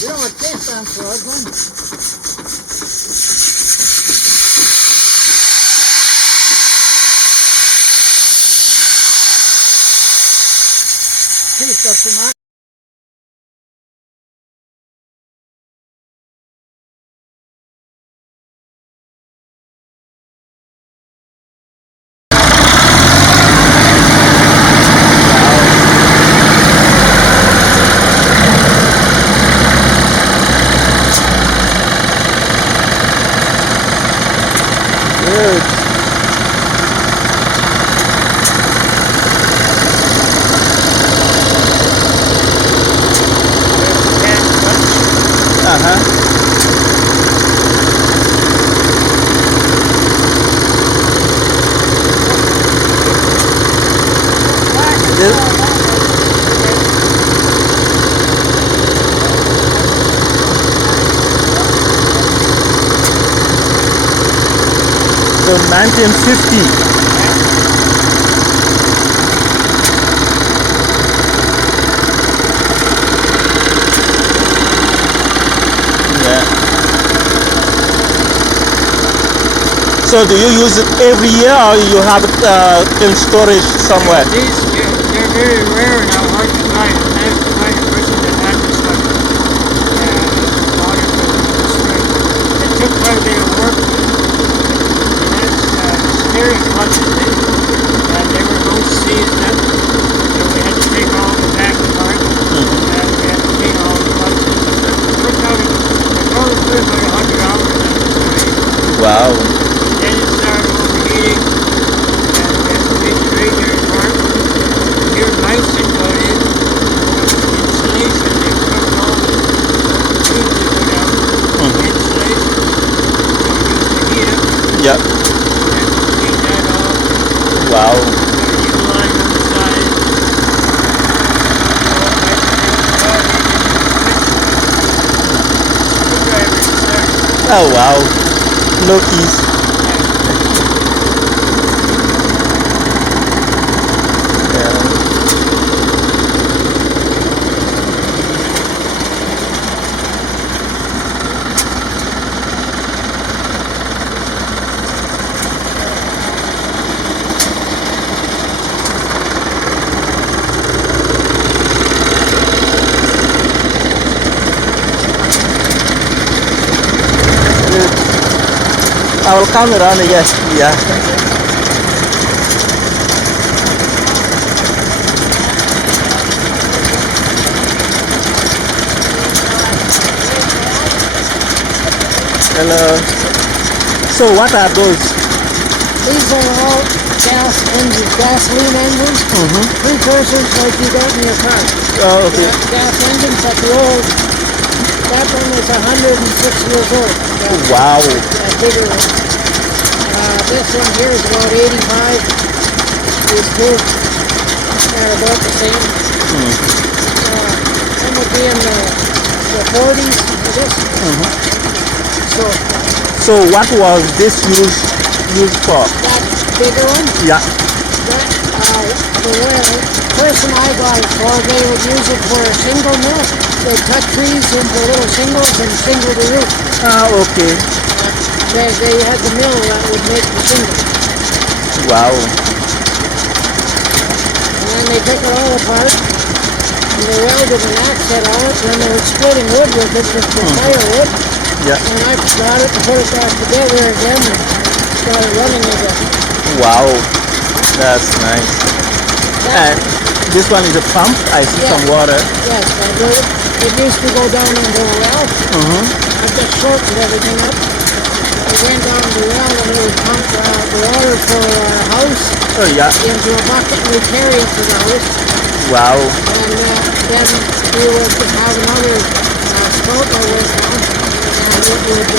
You know what this on for one? This got some So 1950. Yeah. So do you use it every year, or you have it in storage somewhere? These, they're very rare now, hard to find. I have to find a person that has this stuff. Bought it for the spring. It took quite a bit of work. Steering clutches in, and they were both seized up, so we had to take all the back apart, and we had to take all the clutches. We're talking, I probably put about 100 hours on this already. Wow. Then it started overheating, and we had to take the radiator apart. Here mice had got in, insulation, they covered all the tubes that went out, insulation, so we used to heat up. Yeah. Wow. Oh wow. No keys. I will come around again. Yeah. Hello. So what are those? These are all gas engines, gasoline engines, precursors like you got in your car. Oh, okay. Gas engines, but the old, that one is 106 years old. Wow. That bigger one. This one here is about 85. These two are about the same. Some would be in the 40s for this. So what was this used for? That bigger one? Yeah. That, the person I got it for, they would use it for a shingle mill. They cut trees into little shingles and shingle the roof. Okay. They had the mill that would make the shingle. Wow. And then they took it all apart, and they welded an axe head on it, and then they were splitting wood with it, with the firewood. Yeah. And I got it and put it back together again and started running again. Wow. That's nice. And this one is a pump. I see some water. Yes, it used to go down into a well. I just shortened everything up. I went down the well and we would pump the water for our house into a bucket and we'd carry it to the house. Wow. And then we would have another spout that went down and it would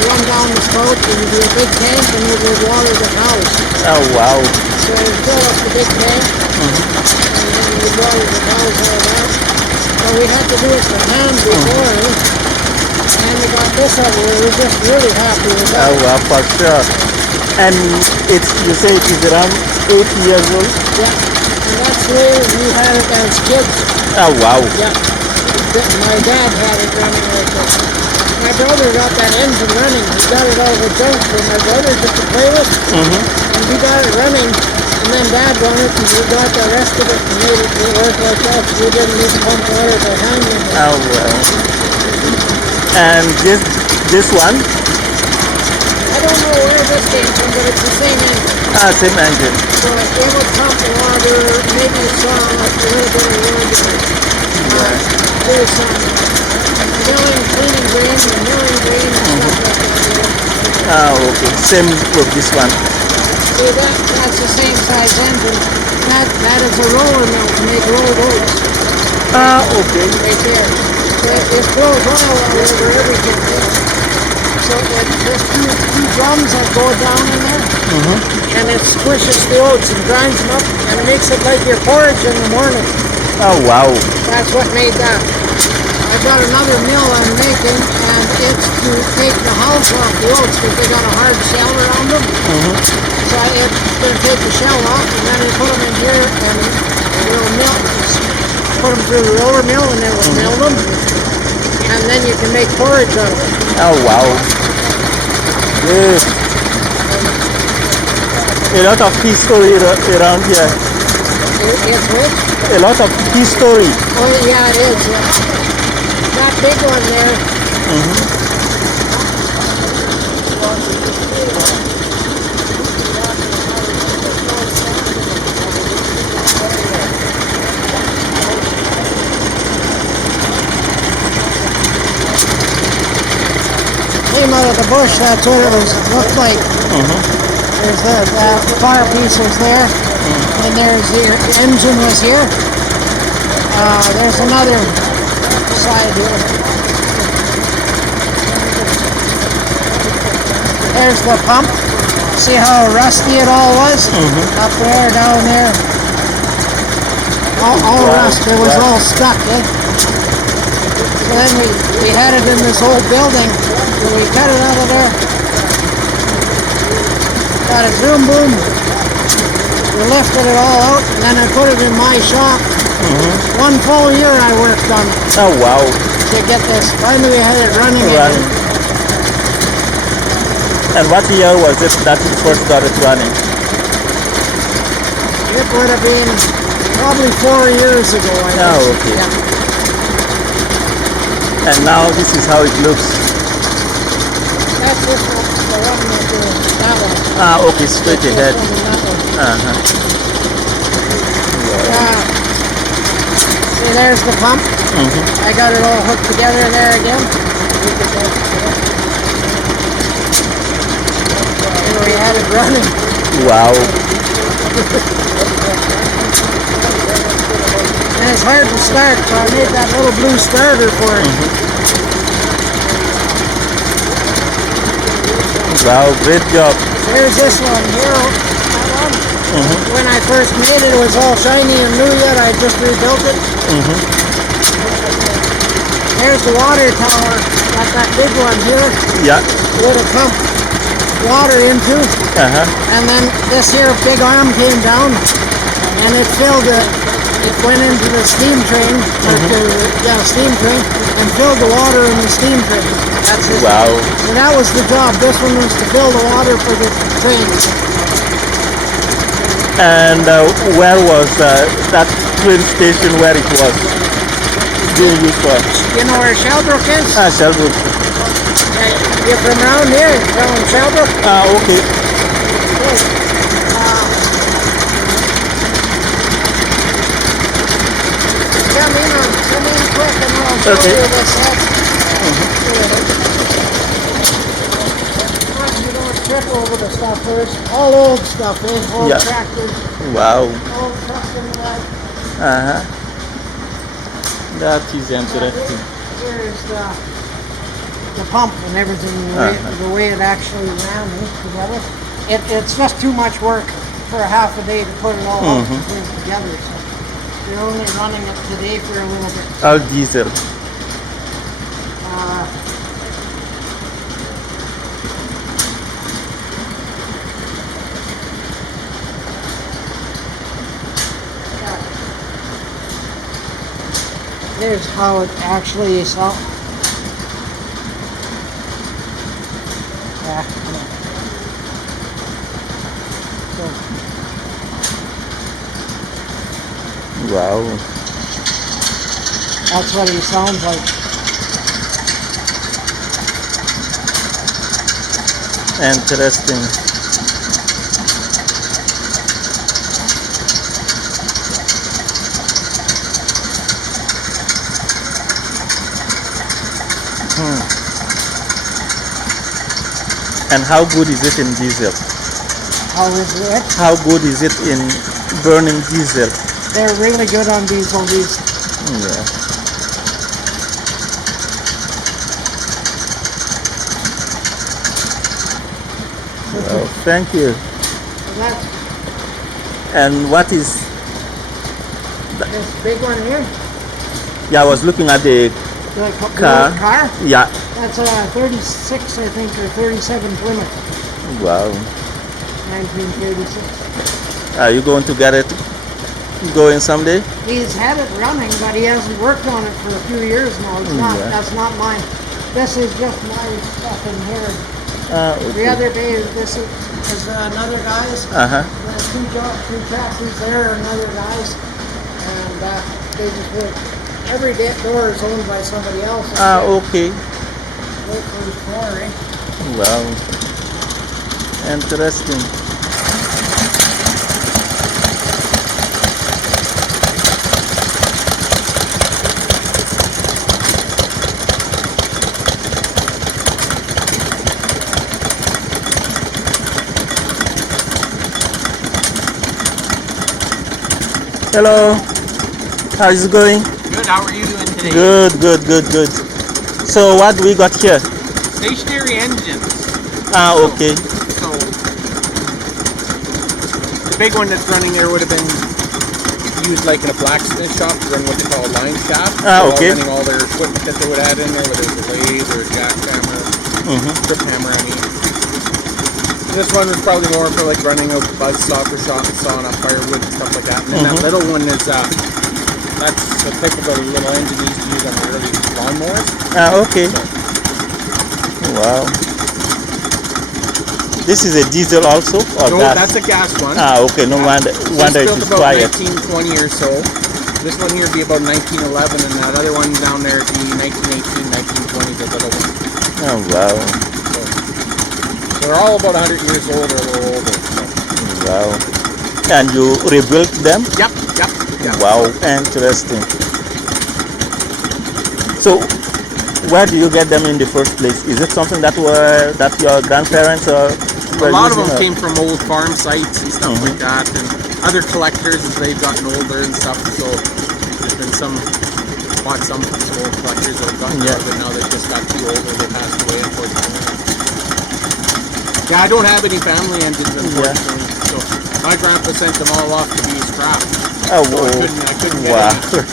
run down the spout into a big tank and it would water the house. Oh wow. So we fill up the big tank and then we'd water the house all that. So we had to do it for hand before. And we got this up, we were just really happy with that. Oh well, for sure. And you say it is around 8 years old? Yeah, and that's where we had it as kids. Oh wow. Yeah. my dad had it running like that. My brother got that engine running. He got it all hooked up for my brother just to play with. And he got it running. And then Dad won it, and we got the rest of it and made it work like that. So we didn't need to pump water by hand anymore. Oh well. And this one? I don't know where this came from, but it's the same engine. Same engine. So it would pump the water, maybe saw a little bit of wood. There's some milling, cleaning grain, and milling grain and stuff like that. Okay. Same with this one. See, that's the same size engine. That is a roller mill to make rolled oats Okay. right there. So it flows oil all over everything there. So there's two drums that go down in there, and it squishes the oats and grinds them up, and it makes it like your porridge in the morning. Oh wow. That's what made that. I've got another mill I'm making, and it's to take the hulls off the oats because they got a hard shell around them. So it's going to take the shell off, and then we put them in here, and we'll mill, put them through the roller mill, and then we'll mill them, and then you can make porridge out of it. Oh wow. Yes. A lot of history around here. It's which? A lot of history. Oh yeah, it is. Yeah. That big one there. Came out of the bush. That's what it looked like. There's the fire piece was there, and there's the engine was here. There's another side here. There's the pump. See how rusty it all was? Up there, down there. All rust. It was all stuck, eh? So then we had it in this old building. So we cut it out of there. Got a zoom boom. We lifted it all out, and then I put it in my shop. 1 full year I worked on it. Oh wow. To get this. Finally I had it running again. And what year was it that you first started running? It would have been probably 4 years ago. I guess. Oh, okay. Yeah. And now this is how it looks. That's this one, the one that one. Okay, straight ahead. See, there's the pump. I got it all hooked together there again. And we had it running. Wow. And it's hard to start, so I made that little blue starter for it. Wow, great job. There's this one here. That one. When I first made it, it was all shiny and new yet. I just rebuilt it. There's the water tower. Got that big one here. Yeah. With a pump water into. And then this here big arm came down, and it filled it. It went into the steam train, steam train, and filled the water in the steam train. That's it. Wow. So that was the job. This one was to fill the water for the trains. And where was that train station where it was being used for? You know where Shellbrook is? Shelburne. You're from around here, from Shellbrook? Okay. Come in quick and I'll show you this up. You don't trip over the stuff first. All old stuff, eh? Old tractors. Wow. Old trucks and that. That is interesting. Here's the pump and everything, the way it actually ran together. It's just too much work for a half a day to put it all out and put it together. So we're only running it today for a little bit. All diesel. Here's how it actually sounds. Yeah. So Wow. that's what he sounds like. Interesting. And how good is it in diesel? How is it? How good is it in burning diesel? They're really good on diesel. These. Yeah. Well, thank you. That's And what is? this big one here. Yeah, I was looking at the The car. car. Yeah. That's a 36, I think, or 37 Plymouth, Wow. 1936. Are you going to get it going someday? He's had it running, but he hasn't worked on it for a few years now. It's not. Yeah. That's not mine. This is just my stuff in here. The Okay. other day, this is another guy's. Uh-huh. There's two chassis there, another guy's, and they just work. Every door is owned by somebody else. Okay. Wait for his floor, eh? Wow. Interesting. Hello. How's it going? Good, how are you doing today? Good, good, good, good. So what do we got here? Stationary engines. Okay. So the big one that's running there would have been used like in a blacksmith shop to run what they call a line shaft. Okay. Running all their equipment that they would add in there, whether it was a lathe or a jackhammer, strip hammer, I mean. This one was probably more for like running a buzz saw for sawing up firewood and stuff like that. And then that little one is that's the type of a little engine you used to use on the early lawnmowers. Okay. Wow. This is a diesel also or No, gas? that's a gas one. Okay. No wonder This it built is about quiet. 1920 or so. This one here would be about 1911, and that other one down there would be 1918, 1920, the little one. Oh wow. So they're all about 100 years old or a little older. So. Wow. And you rebuilt them? Yep. Wow, interesting. So, where do you get them in the first place? Is it something that your grandparents or A lot of them came from old farm sites and stuff like that, and other collectors as they've gotten older and stuff. So there's been some old collectors that have gotten out of it now. They just got too old or they passed away, unfortunately. Yeah, I don't have any family engines, unfortunately. So my grandpa sent them all off to be scrapped. Oh, So I couldn't get wow. any.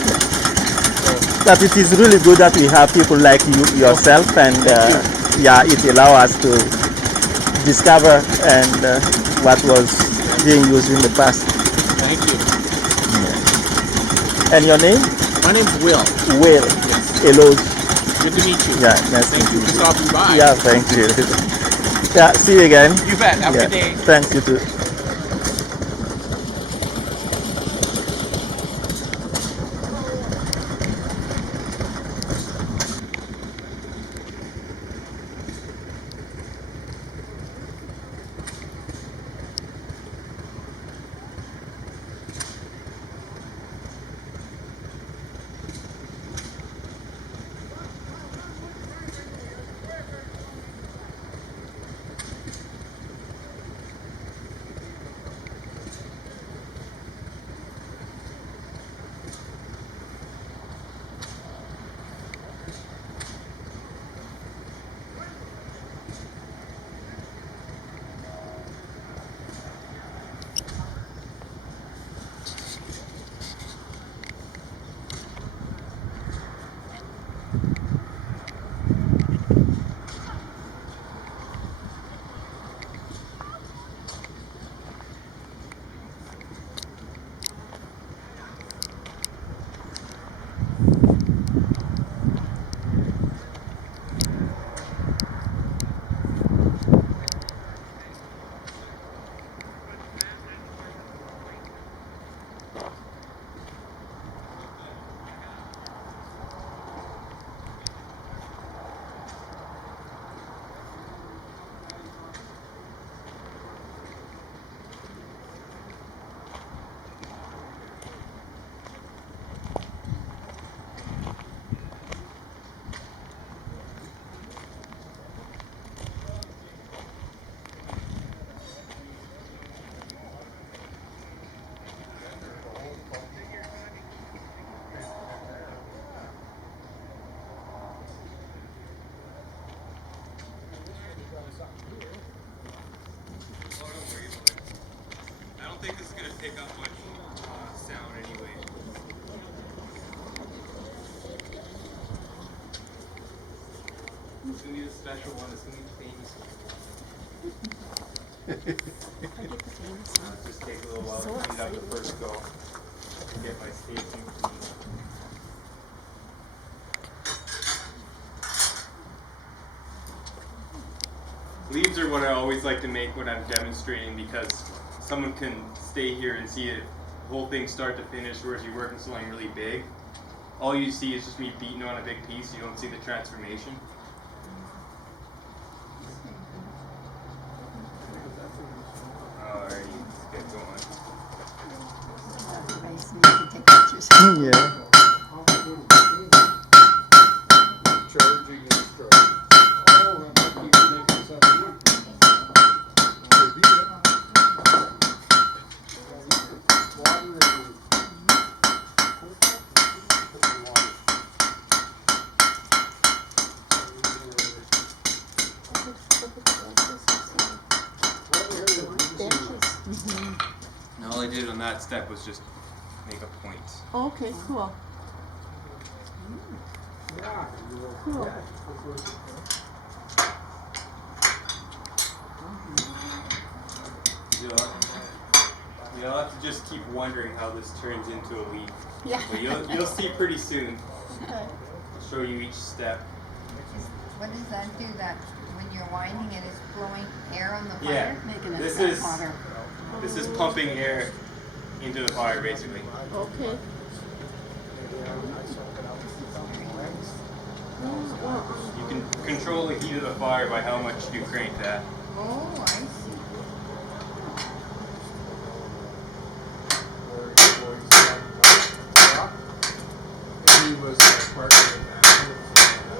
But it is really good that we have people like you yourself, and it allows us to discover and what was being used in the past. Thank you. And your name? My name's Will. Will. Yes. Hello. Good to meet you. Yeah, nice to Thank you meet for you. stopping by. Yeah, thank you. Yeah, see you again. You bet. Have a good day. Thanks, you too. It's gonna be the special one. It's gonna be the famous one. Just take a little while to clean up the first go and get my staging clean. Leaves are what I always like to make when I'm demonstrating because someone can stay here and see it, the whole thing start to finish, whereas you work in something really big. All you see is just me beating on a big piece. You don't see the transformation. Alrighty, let's get going. Yeah. Charging instructions. And all I did on that step was just make a point. Okay, cool. Cool. You'll have to just keep wondering how this turns into a leaf. Yeah. But you'll see pretty soon. Okay. I'll show you each step. What does that do? That when you're winding it, it's blowing air on the fire? Yeah. Making it This hot is water. this is pumping air into the fire basically. Okay. You can control the heat of the fire by how much you crank that. Oh, I see. He was part of that.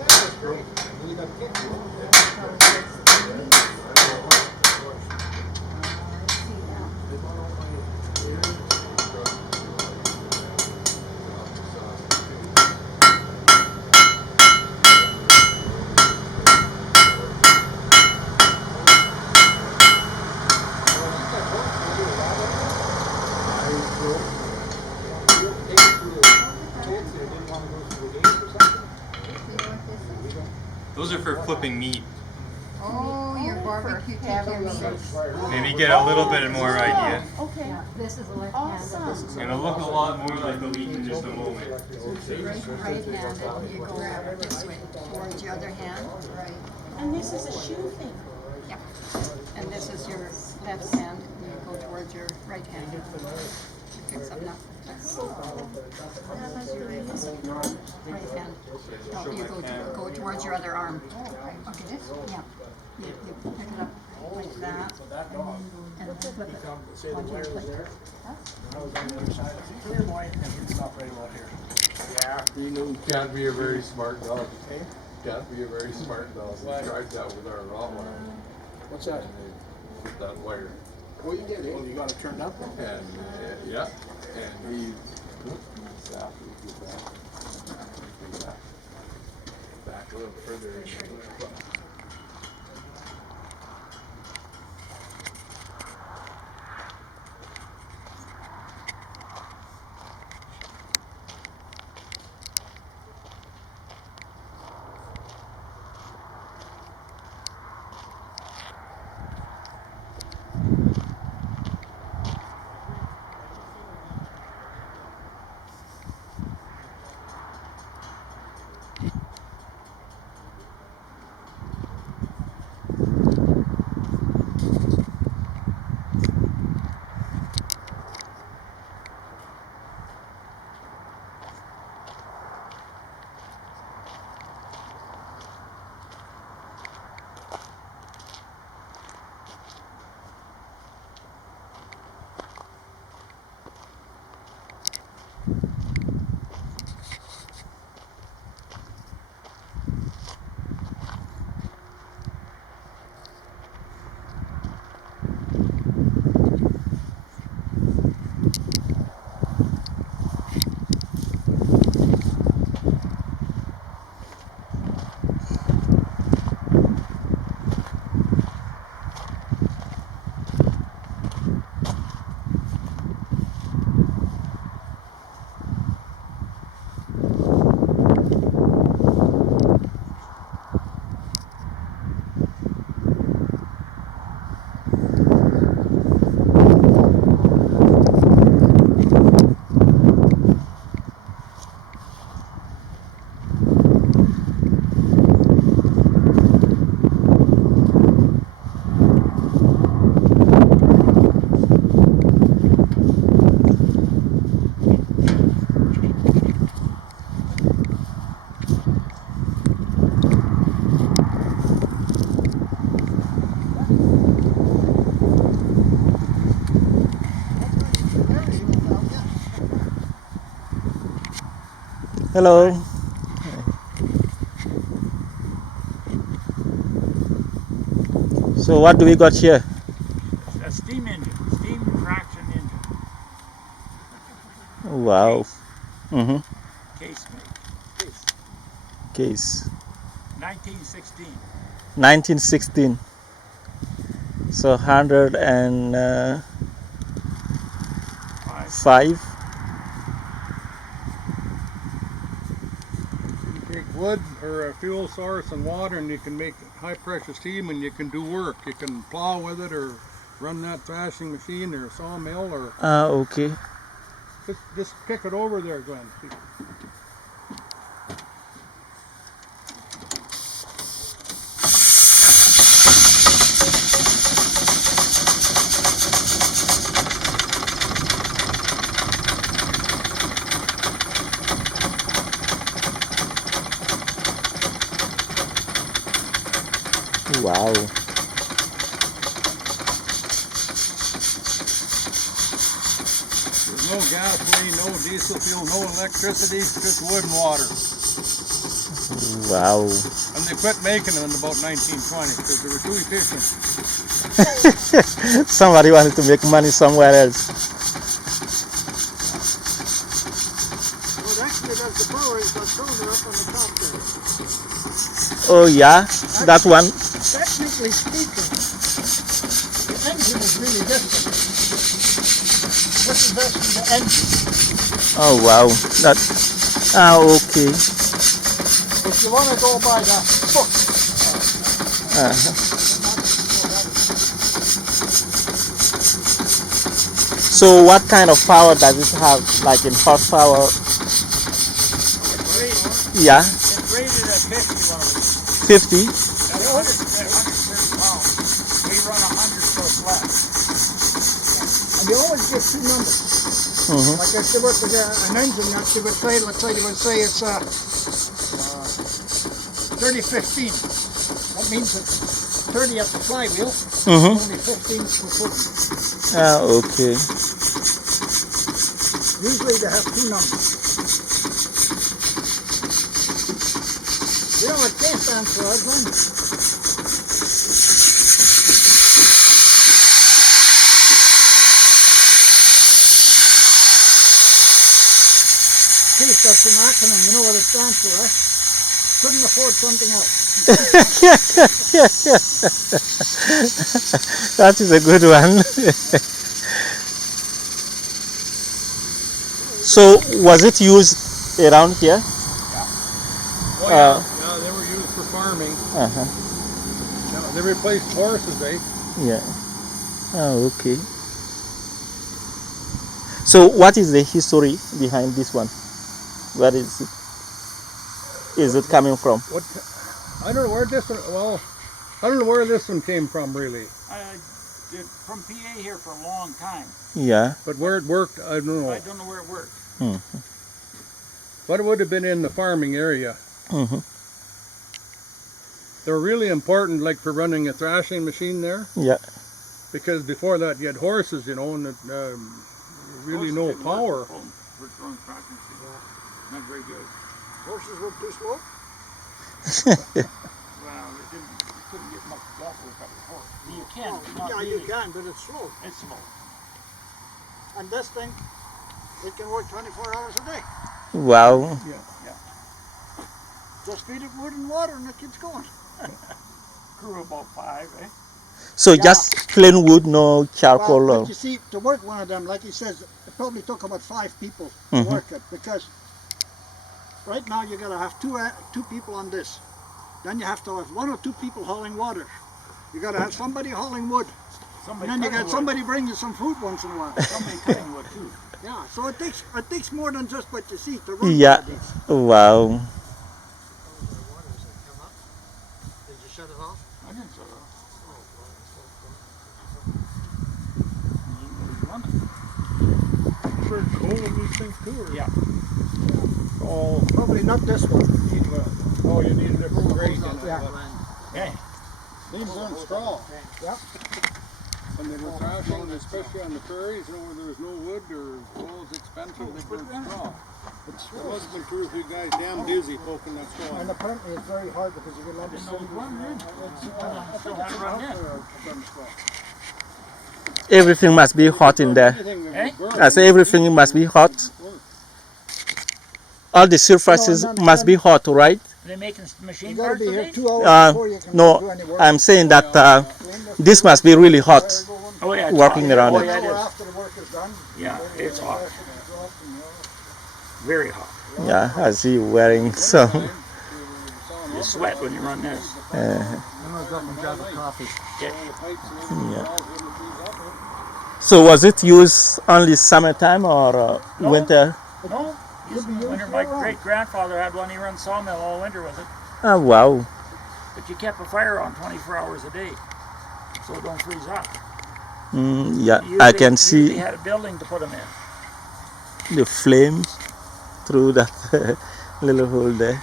That's great. You got Those are for flipping meat. Oh, your barbecue taco meat. Maybe get a little bit more idea. Okay. This is the left Awesome. It's gonna look a lot more like the leaf in just a moment. right hand, and you grab it this way towards your other hand. Right. And this is a shoe thing. Yep. And this is your left hand, and you go towards your right hand. You pick something up. Right hand. No, you go towards your other arm. Okay, this? Yeah. You pick it up like that, and flip it. Onto your plate. Yeah, you can't be a very smart dog. Can't be a very smart dog. We tried that with our Rottweiler. What's that? With that wire. Well, you did it. Well, you got it turned up. And, yeah, and he, back a little further. Hello. So what do we got here? A steam engine, steam traction engine. Wow. Case, Mm-hmm. case made. Case. 1916. 1916. So 105. Five. You take wood or a fuel source and water and you can make high pressure steam and you can do work. You can plow with it or run that thrashing machine or sawmill or Okay. just kick it over there, Glenn. Wow. There's no gasoline, no diesel fuel, no electricity, just wood and water. Wow. And they quit making them in about 1920 because they were too efficient. Somebody wanted to make money somewhere else. Well, actually, that's the power is that cylinder up on the top there. Oh yeah, that one. Technically speaking, the engine is really different. This is actually the engine. Oh wow. That. Okay. If you want to go by the foot, So what kind of power does it have? Like in horsepower? Yeah. It's rated at 50 when it was 50. 130 pounds. We run 100 foot flat. and you always get two numbers. Mm-hmm. Like if they were to get an engine that they would say, let's say they would say it's 3015. That means it's 30 at the flywheel, Mm-hmm. only 15 for footing. Okay. Usually they have two numbers. You know what K stands for, Glenn? Keith, that's an acronym. You know what it stands for, eh? Couldn't afford something else. That is a good one. So was it used around here? Oh yeah, they were used for farming. Uh-huh. Yeah, they replaced horses, eh? Yeah. Oh, okay. So what is the history behind this one? Where is it? Is it coming from? What? I don't know where this one. Well, I don't know where this one came from really. I did from PA here for a long time. Yeah. But where it worked, I don't know. I don't know where it worked. Mm-hmm. But it would have been in the farming area. Mm-hmm. They're really important, like for running a thrashing machine there, Yeah. because before that you had horses, you know, and it, really no power. We're throwing tractor machine. Not very good. Horses were too slow? Well, we couldn't get much gas work out of the horse. You can, but not Yeah, really. you can, but it's slow. It's slow. And this thing, it can work 24 hours a day. Wow. Just feed it wood and water and it keeps going. Crew about 5, eh? So Yeah. just plain wood, no charcoal. Well, or but you see, to work one of them, like he says, it probably took about 5 people to Mhm. work it, because right now you gotta have two people on this. Then you have to have 1 or 2 people hauling water. You gotta have somebody hauling wood. Somebody And then you cutting got wood. somebody bringing some food once in a while. Somebody cutting wood too. Yeah, so it takes more than just what you see to run Yeah. one of these. Wow. Did you shut it off? I didn't shut it off. Sure, coal in these things too, or? Yeah. Oh, Probably not this one. oh, you need a different grade in it. Yeah. Hey, These weren't straw. Yep. And they were thrashing, especially on the prairies, you know, where there was no wood or coal was expensive, they burned straw. It's There must have been 2 or 3 guys damn dizzy poking that and stone. apparently it's very hard because you get a lot of cinders. Everything must be hot in there. I say everything must be hot. All the surfaces must be hot, right? Are they making machine You gotta parts be here today? 2 hours before you can do No, any work. I'm saying that this must be really hot. Oh yeah, it's Working hot. around Oh it. yeah, it is. After the work is done. Yeah, it's hot. Very hot. Yeah, I see you wearing some. You sweat when you run this. Uh, I'm gonna go up and grab a coffee. yeah. So was it used only summertime or No. winter? No, winter. My great grandfather had one. He ran sawmill all winter with it. Oh wow. But you kept a fire on 24 hours a day, so it don't freeze up. Yeah, I can Usually see had a building to put them in. the flames through that little hole there.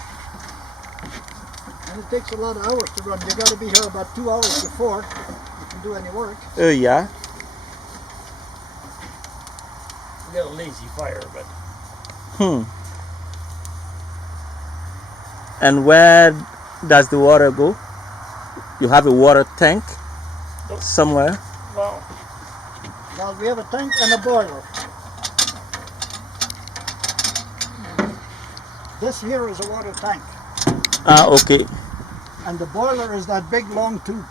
And it takes a lot of hours to run. You gotta be here about 2 hours before you can do any work. Oh yeah. A little lazy fire, but And where does the water go? You have a water tank somewhere? well, Now we have a tank and a boiler. This here is a water tank. Ah, okay. And the boiler is that big long tube.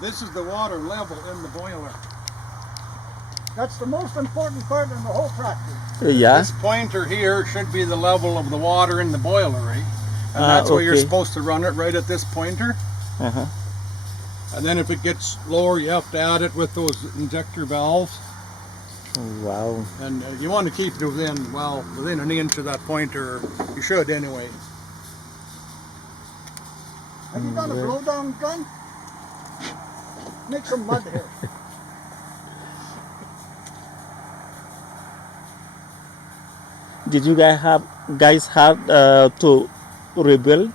This is the water level in the boiler. That's the most important part in the whole tractor. Yeah. This pointer here should be the level of the water in the boiler, right? And Ah, that's where you're okay. supposed to run it, right at this pointer. Uh-huh. And then if it gets lower, you have to add it with those injector valves. Wow. And you want to keep it within an inch of that pointer. You should anyway. Have you got a blow down gun? Make some mud here. Did you guys have to rebuild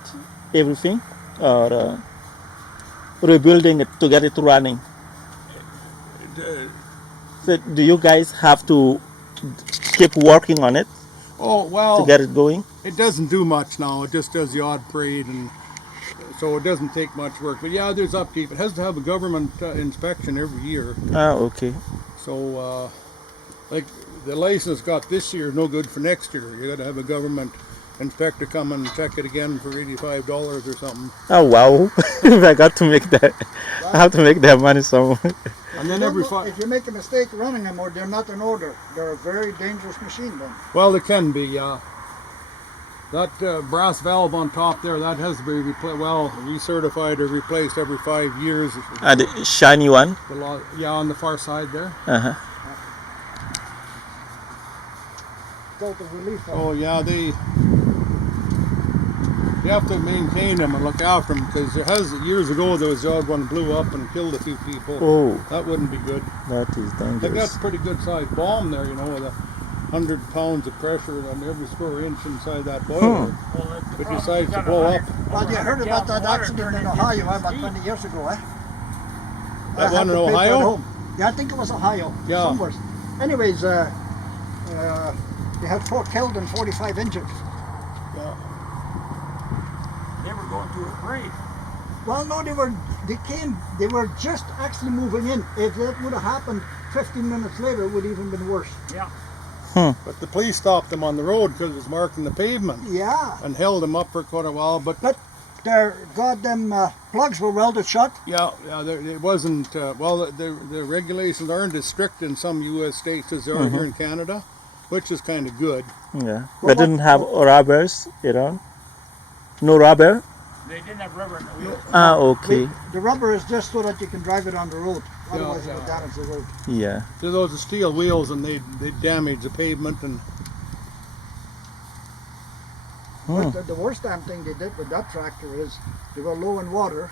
everything or rebuilding it to get it running? So do you guys have to keep working on it Oh, to well, get it going? it doesn't do much now. It just does the odd parade, and so it doesn't take much work. But yeah, there's upkeep. It has to have a government inspection every year. Ah, okay. So, like the license got this year, no good for next year. You got to have a government inspector come and check it again for $85 or something. Oh wow! I got to make that. I have to make that money somewhere. And then every If you make a mistake running them, or they're not in order, they're a very dangerous machine then. well, it can be. That brass valve on top there, that has to be recertified or replaced every 5 years. The shiny one. Yeah, on the far side there. Uh-huh. Total relief. Oh yeah, you have to maintain them and look after them, because years ago there was the odd one blew up and killed a few people. Oh, That wouldn't be good. that is I think that's dangerous. a pretty good sized bomb there, with 100 pounds of pressure on every square inch inside that boiler. If it decides to blow up. Well, you heard about that accident in Ohio about 20 years ago, eh? That I one had in the paper at Ohio? home. Yeah, I think it was Ohio. Yeah. Somewhere. Anyways, they had 4 killed and 45 injured. they were going through a parade. Well, no, they were just actually moving in. If that would have happened 15 minutes later, it would even been worse. Yeah. But the police stopped them on the road because it was marking the pavement Yeah. and held them up for quite a while. But Their goddamn plugs were welded shut. it wasn't, the regulations aren't as strict in some U.S. states as they are here in Canada, which is kind of good. Yeah. They didn't have rubbers around. No rubber. They didn't have rubber in the wheels. Ah, okay. The rubber is just so that you can drive it on the road. Otherwise, it would damage the road. Yeah. So those are steel wheels, and they damage the pavement. And But the worst damn thing they did with that tractor is they were low in water,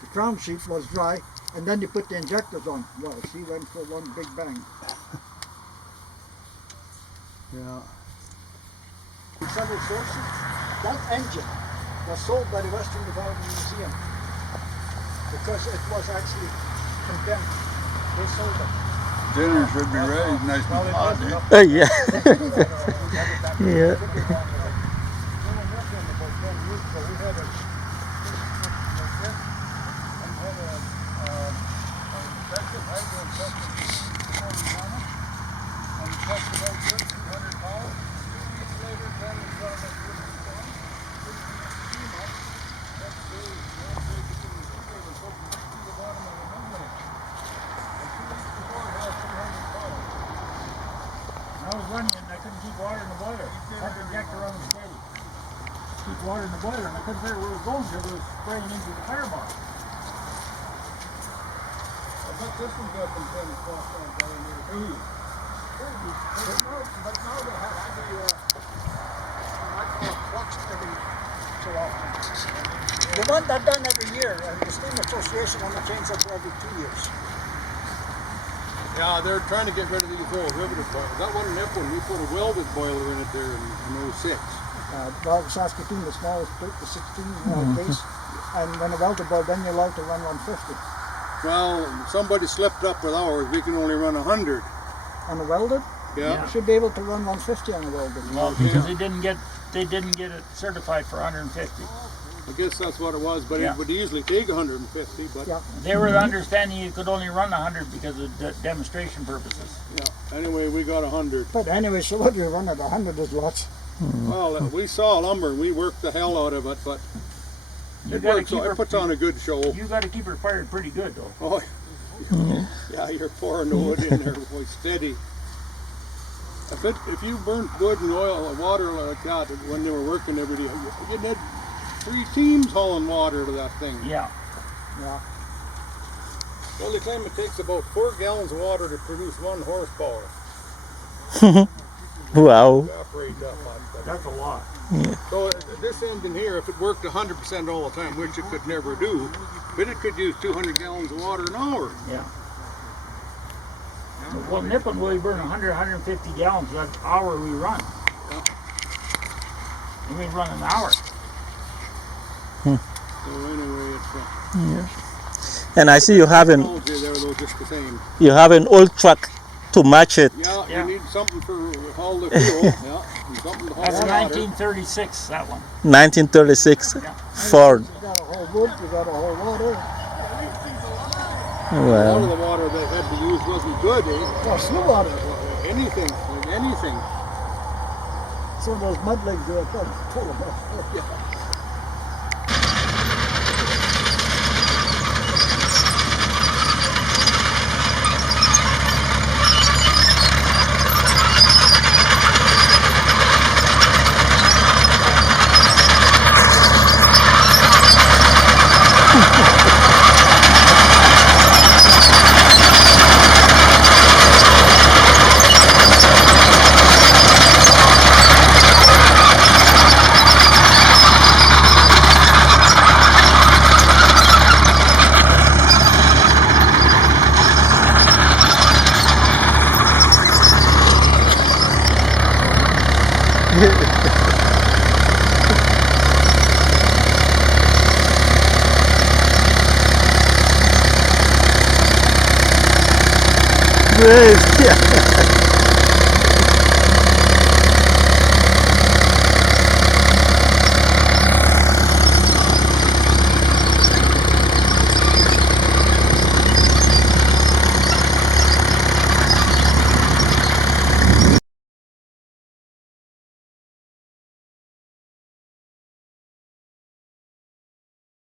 the crown sheet was dry, and then they put the injectors on. Well, she went for one big bang. yeah, Several sources, that engine was sold by the Western Development Museum because it was actually condemned. They sold it. Dinner should be ready, nice and hot. Yeah. Yeah. I was running and I couldn't keep water in the boiler. I had to inject around steady. Keep water in the boiler and I couldn't figure out where it was going because it was spraying into the firebox. I bet this one got some kind of cross on down there too. But now they have flux every so often. The one that done every year, and the steam association only changes up every 2 years. Yeah, they're trying to get rid of these old riveted boilers. That one nip one, we put a welded boiler in it there in 06. Well, Saskatoon, the smallest plate, the 16 case. And when a welded boiler, then you're allowed to run 150. Well, somebody slipped up with ours. We can only run 100. On a welded? Yeah. You should be able to run 150 on a welded. Well, because they didn't get it certified for 150. I guess that's what it was, but Yeah. it would easily take 150. But Yeah. They were understanding you could only run 100 because of demonstration purposes. yeah. Anyway, we got 100. But anyway, so what do you run at 100 is lots. Well, we saw lumber and we worked the hell out of it, but You it gotta works. keep It her, puts on a good show. you got to keep her fired pretty good though. Oh, yeah, you're pouring the wood in there, boy, steady. If you burnt wood and oil and water like that when they were working every day, you need 3 teams hauling water to that thing. Yeah. Yeah. Well, they claim it takes about 4 gallons of water to produce 1 horsepower. Wow. Evaporate that much. That's a lot. So this engine here, if it worked 100% all the time, which it could never do, but it could use 200 gallons of water an hour. Yeah. Well, Nippon will burn 100, 150 gallons that hour we run. And we run an hour. So anyway, it's And I see you have an technology there, though, just the same. old truck to match it. Yeah, Yeah. you need something for haul the fuel. Yeah, and something to haul That's the a water. 1936, that one. 1936 Ford. You got a whole wood, you got a whole water. A lot Well, of the water they had to use wasn't good, eh? Well, slow water. Anything, like anything. Some of those mud legs are full of mud. great. Yeah.